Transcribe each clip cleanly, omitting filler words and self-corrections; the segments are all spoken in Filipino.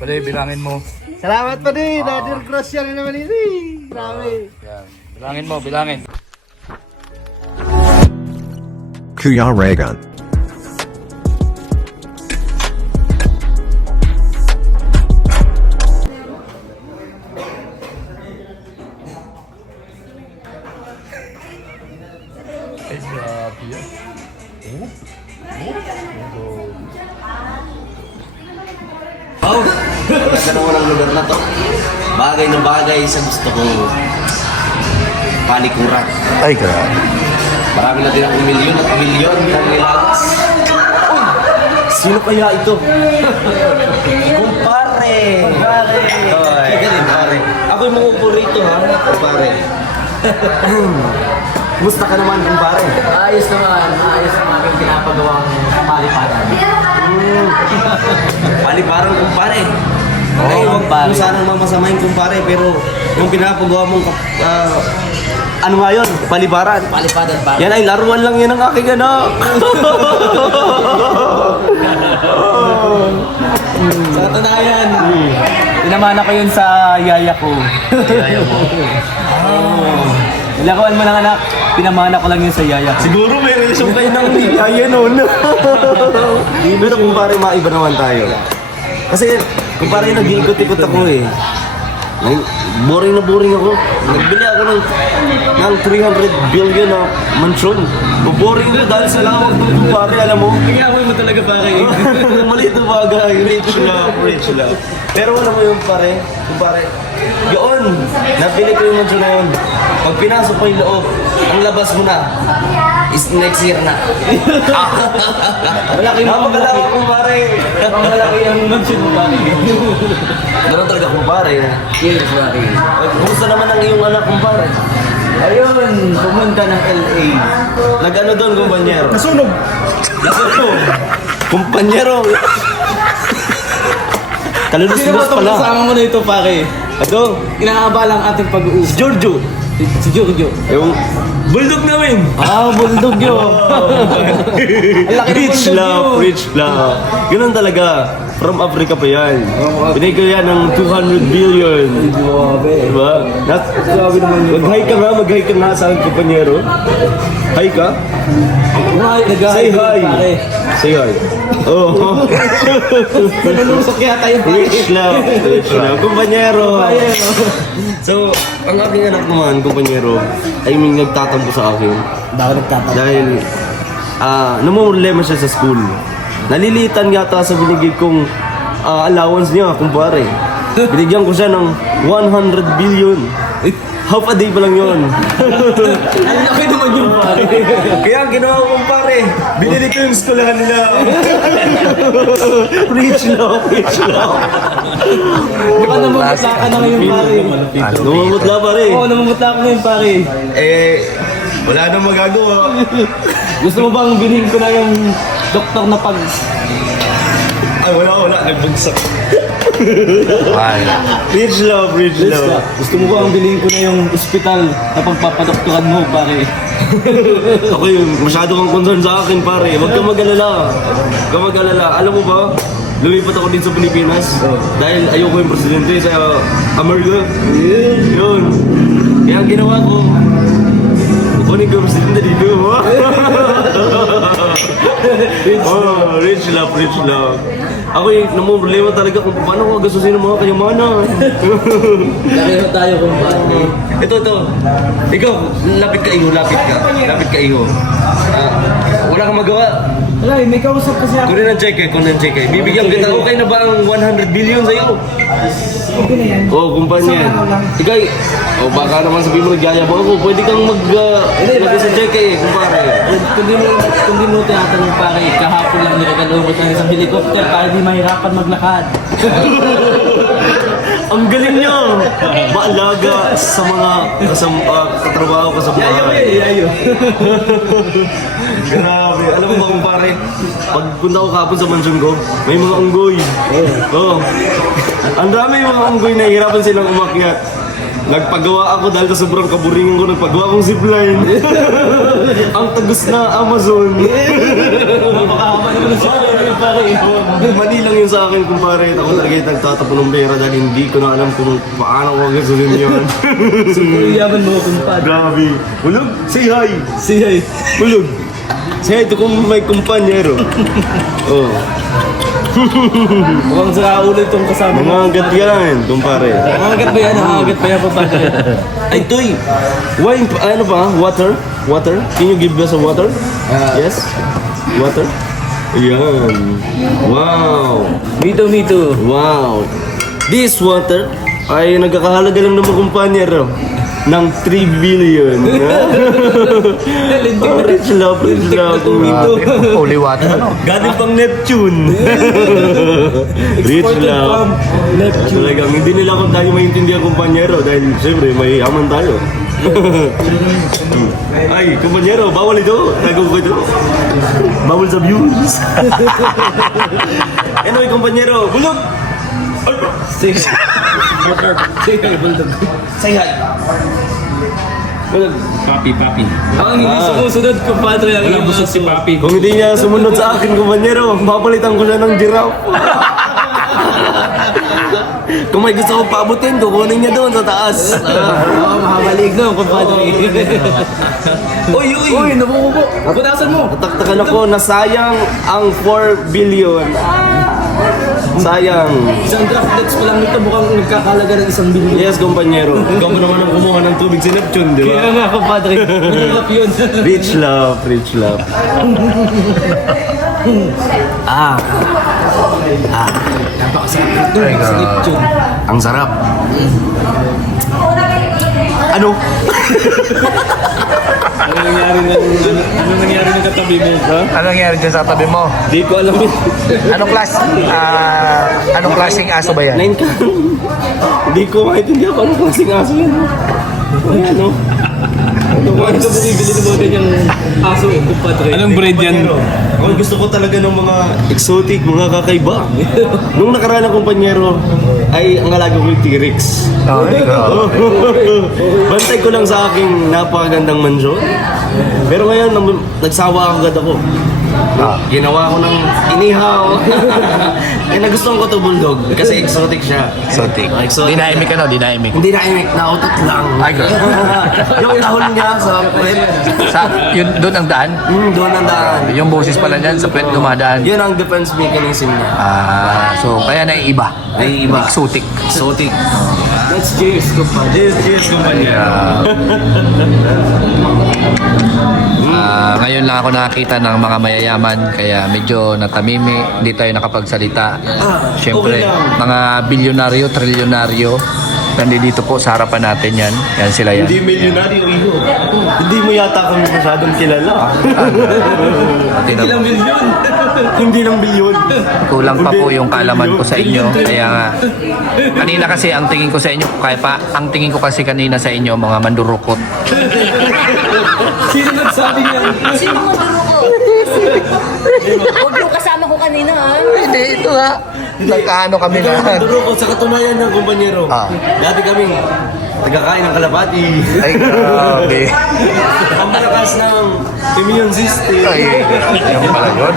Pwede, bilangin mo. Salamat pa din. Nadir cross yan naman ini. Grabe. Yan. Bilangin mo, bilangin. Kuya Reagan. Ay, grabe yan. Maganda naman ang lugar na to. Bagay na bagay sa gusto kong palikuran. Ay, grabe. Marami na din akong milyon at milyon ng nilagas. Uy! Sino kaya ito? Kumpare! Kumpare! Galing, pare. Ako yung mangupurito, ha? Kumpare. Kumusta ka naman, kumpare? Ayos naman yung pinapagawang paliparan. Paliparang kumpare. Ay, huwag kumpare. mo sanang mamasamahin, kumpare. Pero yung pinapagawa mong ano nga yun? Paliparan. Paliparan pa. Yan ay laruan lang yan ng aking anak. Sa katunayan, pinamana ko yun sa yaya ko. Yaya mo. Lakuan mo ng anak, pinamana ko lang yun sa yaya ko. Siguro may relasyon kayo ng yaya nun. Pero kumpare, maiba naman tayo. Kasi kumpare, nag-iikot-ikot ako eh. Boring na boring ako. Nagbili ako ng 300 billion na mansyon. Boring ko dahil sa lawak ng kumpare, alam mo? Kaya mo talaga pare. Maliit na bagay, rich love. Pero alam mo yung pare, kumpare, yun, nabili ko yung mansyon na yun. Pag pinasok ko yung loob, ang labas mo na is next year na. Malaki mo. Napakalaki kumpare. Malaki ang mansion mo pare. Ganun talaga kumpare. Yes, pare. Kumusta naman ang iyong anak kumpare? Ayun, pumunta ng LA. Nag-ano doon kumpanyero? Nasunog. Kumpanyero. Kalulus-lus pala. Kasama mo na ito pare. Ito, Inaabala ang ating pag-uusap. Giorgio. Si Giorgio. Yung bulldog namin. Bulldog yun. Rich love. Ganun talaga. From Africa pa yan. Pinay ko yan ng 200 billion. Diba? Mag-hi ka nga sa aking kumpanyero. Hi ka? Say hi. Say hi. Oh. Nalusok yata yung pare. Rich love. Kumpanyero. So, ang aking anak naman, kumpanyero, ay may nagtatampo sa akin. Baka nagtatanong. Dahil, namumulema siya sa school. Nalilitan yata sa binigay kong allowance niya, kumpare. Binigyan ko siya ng 100 billion. Half a day pa lang yun. Ang laki naman yung pare. Kaya ang ginawa ko, kumpare, binili ko yung skolahan nila. Rich love. Di ba namumutla ka na ngayon pare? Namumutla pa rin. Oo, namumutla ka ngayon pare. Wala nang magagawa. Gusto mo bang bilhin ko na yung doktor na pag... Ay, wala. Nagbagsak. Ay. Rich love. Gusto mo bang bilhin ko na yung ospital na pagpapadoktoran mo pare? Ako yun, masyado kang concern sa akin, pare. Huwag kang mag-alala. Alam mo ba, lumipat ako din sa Pilipinas dahil ayoko yung presidente sa Amerika. Yun. Kaya ang ginawa ko, kukunin ko yung presidente dito. Rich love. Ako yung namumroblema talaga kung paano ko gasusin ng mga kayamanan. Laki tayo kung paano. Ito. Ikaw, lapit ka iho. Wala kang magawa. Wala, may kausap kasi ako. Kunin ng check eh. Bibigyan kita. Okay na ba ang 100 billion sa'yo? Okay na yan. Oo, kumpanya. Ikaw, baka naman sabihin mo nagyayabang ako. Pwede kang lagay sa check eh, kumpare. Kung di mo tinatanong pare, kahapon lang nilagalo sa isang helicopter para di mahirapan maglakad. Ang galing niyo! Maalaga sa mga katrabaho ko sa bahay. Yayo. Grabe. Alam mo ba kumpare, pag punta ko kapon sa mansyon ko, may mga unggoy. Oo. Ang dami yung mga unggoy na hirapan silang umakyat. Nagpagawa ako dahil sa sobrang kaburingan ko, nagpagawa akong zipline. Ang tagus na Amazon. Napakahaba naman sa pare. Mali lang yun sa akin, kumpare. Ako talaga yung nagtatapon ng pera dahil hindi ko na alam kung paano ko gasunin yun. Sobrang yaman mo, kumpadre. Grabe. Ulog, say hi. Sige. Ulog. Say hi to kung may kumpanyero. Oh. Mukhang sa ulo itong kasama mo. Mga agat yan, kumpare. Nangangagat ba yan? Nangangagat ba yan, kumpadre? Ay, Toy! Wine, ano ba? Water? Water? Can you give us a water? Yes? Water? Ayan. Wow! Me too. Wow! This water ay nagkakahalaga lang ng mga kumpanyero ng 3 billion. Oh, rich love. Holy water, ano? Galing pang Neptune. Rich love. Talagang hindi nila kung tayo maintindihan kumpanyero dahil siyempre may aman tayo. Ay, kumpanyero, bawal ito. Tago ko ito. Bawal sa views. Anyway, kumpanyero, bulog! Sige. Sige, bulldog. Say hi. Bulog. Papi. Ang hindi sumusunod, kumpadre. Ang walang busog si Papi. Kung hindi niya sumunod sa akin, kumpanyero, papalitan ko siya ng giraffe. Kung may gusto kong paabutin, kukunin niya doon sa taas. Mahabalig na, kumpadre. Uy, nabububo. Punasan mo. Nataktakan ako na sayang ang 4 billion. Sayang. Isang draft dates pa lang nito, mukhang nagkakalaga ng 1 billion. Yes, kumpanyero. Ikaw mo naman ang kumuha ng tubig sa Neptune, di Kaya ba? nga, kumpadre. Mahirap yun. Rich love, rich love. Napakasarap ito. Slip tune. Ang sarap. Ano? Ano nangyari ng katabi mo, ha? Anong nangyari dyan sa tabi mo? Di ko alam yun. Anong klaseng aso ba yan? Nine ka. Hindi ko maintindihan kung anong klaseng aso yan. Ano? Bakit ka bumibili ng mga ganyang aso, kumpadre? Anong breed yan? Ako gusto ko talaga ng mga exotic, mga kakaiba. Nung nakaraan ng kumpanyero, ay ang alaga ko yung T-Rex. Ay, grabe. Bantay ko lang sa aking napakagandang mansyon. Pero ngayon, nagsawa agad ako. Ginawa ko ng inihaw. Eh, nagustuhan ko to bulldog kasi exotic siya. Exotic. Exotic. Dinaimik ano? Dinaimik. Hindi na imik, nautot lang. Ay, grabe. Yung tahol niya sa puwet. Yun, doon ang daan? Doon ang daan. Yung boses pala niyan sa puwet dumadaan. Yun ang defense mechanism niya. So kaya naiiba. Naiiba. Exotic. Exotic. Let's cheers, kumpadre. Cheers, kumpanya. Ngayon lang ako nakakita ng mga mayayaman kaya medyo natamimi, hindi tayo nakapagsalita. Siyempre, okay lang. mga bilyonaryo, trilyonaryo, nandito po sa harapan natin yan. Yan sila yan. Hindi milyonaryo iyo. Hindi mo yata kami masyadong kilala. Tingnan mo. Milyon. Hindi ng bilyon. Kulang pa po yung kaalaman ko sa inyo. Kaya nga, kanina kasi ang tingin ko sa inyo, ang tingin ko kasi kanina sa inyo, mga mandurukot. Sino nagsabi niyan? Sino mo duro ko? Huwag yung kasama ko kanina, ha? Hindi, ito ha. Nagkaano kami Ikaw na. ang duro ko sa katunayan ng kumpanyero. Dati kaming tagakain ng kalapati. Ay, grabe. Ang malakas ng immune system. Ay, yung pala yun.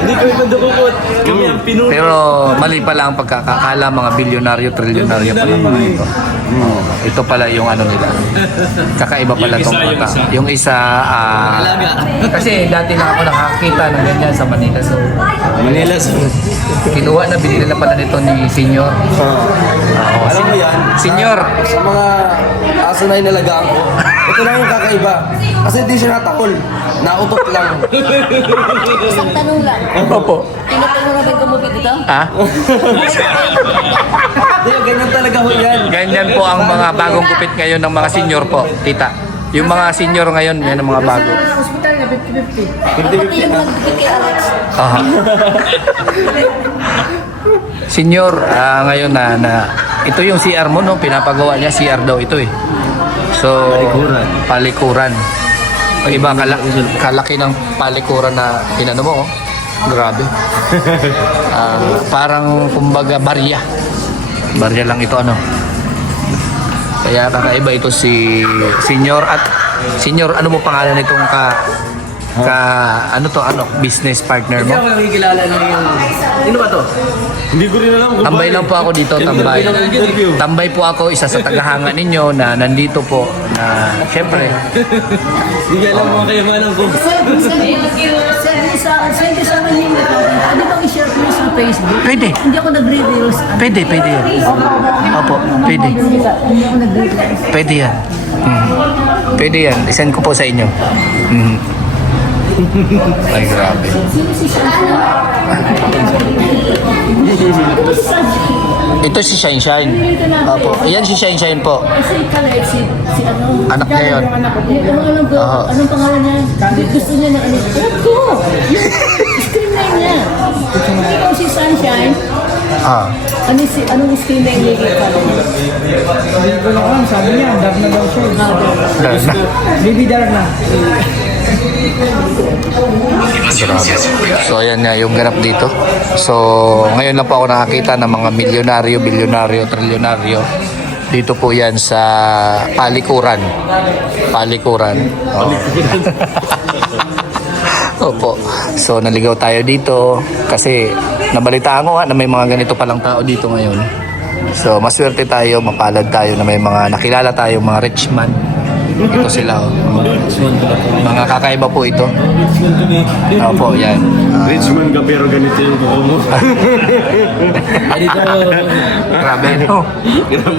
Hindi kami pandukukot. Kami ang pinuno. Pero mali pala ang pagkakakala, mga bilyonaryo, trilyonaryo pala mga ito. Ito pala yung ano nila. Kakaiba pala Yung tong isa, mata. Yung isa, kasi dati na ako nakakita ng ganyan sa Manila. So, Manila. kinuha na, binili na pala nito ni Senyor. Alam mo yan? Senyor! Sa mga aso na inalagaan ko, ito lang yung kakaiba. Kasi hindi siya natakol. Nautot lang. Isang tanong lang. Opo. Tinutulong na ba yung gumupit dito? Ha? Hindi, ganyan talaga ho yan. Ganyan po ang mga bagong gupit ngayon ng mga senyor po, tita. Yung mga senyor ngayon, yan ang mga bago. Hospital na 50-50. Pati yung nagpipit kay Alex. Aha. Senyor, ngayon na ito yung CR mo, no? Pinapagawa niya, CR daw ito eh. So, palikuran. Ang iba, kalaki ng palikuran na tinano mo, oh. Grabe. Parang, kumbaga, barya. Barya lang ito, ano. Kaya kakaiba ito si Senyor. At, Senyor, ano mo pangalan nitong business partner Hindi mo? ako nakikilala ng yung... Sino ba to? Hindi ko rin alam kung Tambay lang po ako dito, tambay. Tambay po ako, isa sa tagahanga ninyo na nandito po na syempre, Hindi ko alam mga kayo alam ko. Send ko sa akin yung pwede bang i-share ko sa Facebook? pwede, Hindi ako nagre-reels. pwede yan. Opo, pwede. Hindi ako nagre-reels. Pwede yan. Pwede yan, isend ko po sa inyo. Ay, grabe. Sino si Shine? Ito si Shine Shine. Opo, ayan si Shine Shine po. Kasi Kalet, si ano? Anak niya yun. Alam ko, Oo. anong pangalan niya? Gusto niya na ano? Alam ko! Screen name niya. Ikaw si Sunshine. Anong screen name niya kay Kalet? Hindi ko lang alam, sabi niya, dab na daw siya. Baby Darna. So ayan nga yung ganap dito. So ngayon lang po ako nakakita ng mga milyonaryo, bilyonaryo, trilyonaryo. Dito po yan sa Palikuran. Oh. Opo. So naligaw tayo dito kasi nabalitaan ko nga na may mga ganito palang tao dito ngayon. So maswerte tayo, mapalad tayo na may mga nakilala tayo, mga rich man. Ito sila, oh. Mga kakaiba po ito. Opo, yan. Richmond ka pero ganito yung buko mo. Grabe, no?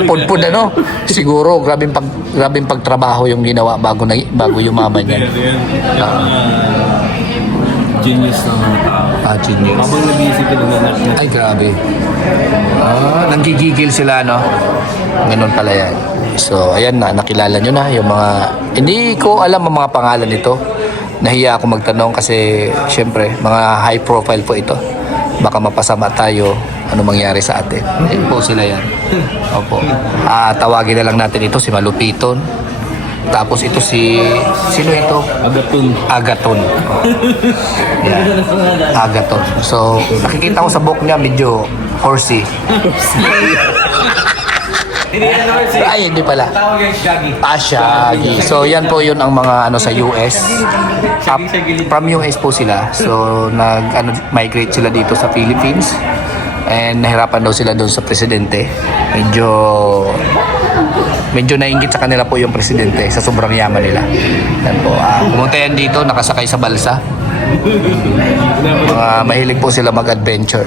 Pudpud, ano? Siguro, grabing pagtrabaho yung ginawa bago yumaman yan. Genius na mga tao. Genius. Habang nag-iisip ka na Ay, grabe. Nanggigigil sila, no? Ganun pala yan. So, ayan na, nakilala nyo na yung mga... Hindi ko alam ang mga pangalan nito. Nahiya ako magtanong kasi, syempre, mga high profile po ito. Baka mapasama tayo, ano mangyari sa atin. Ayun po sila yan. Opo. Tawagin na lang natin ito, si Malupiton. Tapos ito si... Sino ito? Agaton. Yan. Agaton. So, nakikita ko sa book niya, medyo horsey. Ay, hindi pala. Tawag yung Shaggy. Shaggy. So, yan po yun ang mga ano sa US. From US po sila. So, migrate sila dito sa Philippines. And nahirapan daw sila doon sa presidente. Medyo nainggit sa kanila po yung presidente sa sobrang yaman nila. Yan po. Pumunta yan dito, nakasakay sa balsa. Mga mahilig po sila mag-adventure.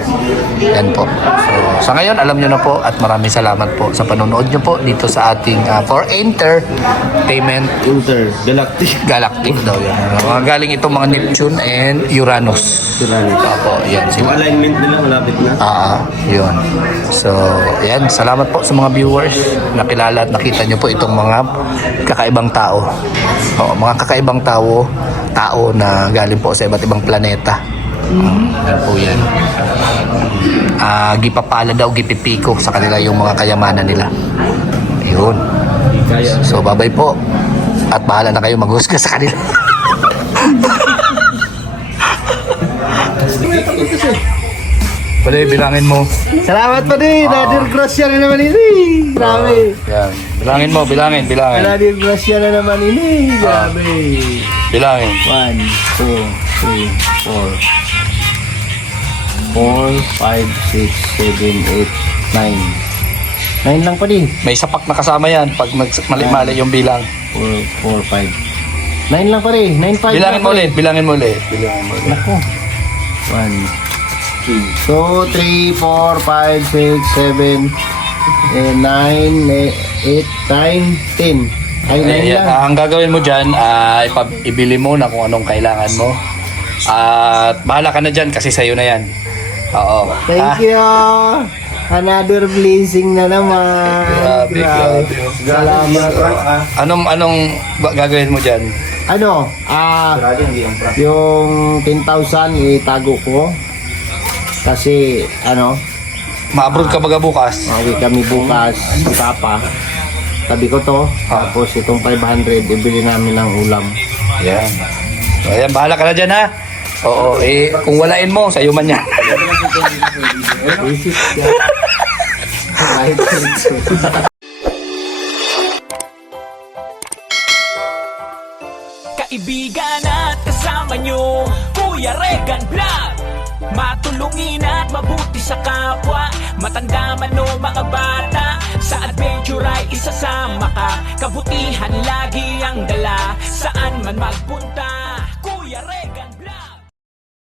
Yan po. So, sa ngayon, alam nyo na po at maraming salamat po sa panonood nyo po dito sa ating For Entertainment Galactic daw yan. Mga galing itong mga Neptune and Uranus. Opo, yan Yung sila. alignment nila malapit na. Yun. So, yan. Salamat po sa mga viewers. Nakilala at nakita nyo po itong mga kakaibang tao. Mga kakaibang tao na galing po sa iba't ibang planeta. Yan po yan. Gipapala daw, gipipiko sa kanila yung mga kayamanan nila. Yun. So, babay po. At bahala na kayo maghusga sa kanila. Pwede, bilangin mo. Salamat pa din, Nadir Gracia na naman ini. Grabe. Yan. Bilangin mo, bilangin. Nadir Gracia na naman ini. Grabe. Bilangin. 1, 2, 3, 4. 4, 5, 6, 7, 8, 9. 9 lang pa din. May sapak na kasama yan pag mali-mali yung bilang. 4, 5. 9 lang pa rin. 9, 5. Bilangin mo ulit. Nako. 1, 2, 3, 4, 5, 6, 7, 9, 8, 9, 10. Ay, 9 lang. Ang gagawin mo dyan, ibili mo na kung anong kailangan mo. At bahala ka na dyan kasi sa'yo na yan. Oo. Thank you. Another blessing na naman. Grabe. Salamat. Anong gagawin mo dyan? Ano? Yung 10,000 itago ko. Kasi, Ma-abroad ka baga bukas? Mawi kami bukas si Papa. Tabi ko to. Tapos itong 500, ibili namin ng ulam. Yan. So, ayan, bahala ka na dyan ha. Oo, kung walain mo, sa'yo man yan. Kaibigan at kasama Matulungin at mabuti sa kapwa, matanda man o mga bata. Sa adventure ay isasama ka, kabutihan lagi ang dala. Saan man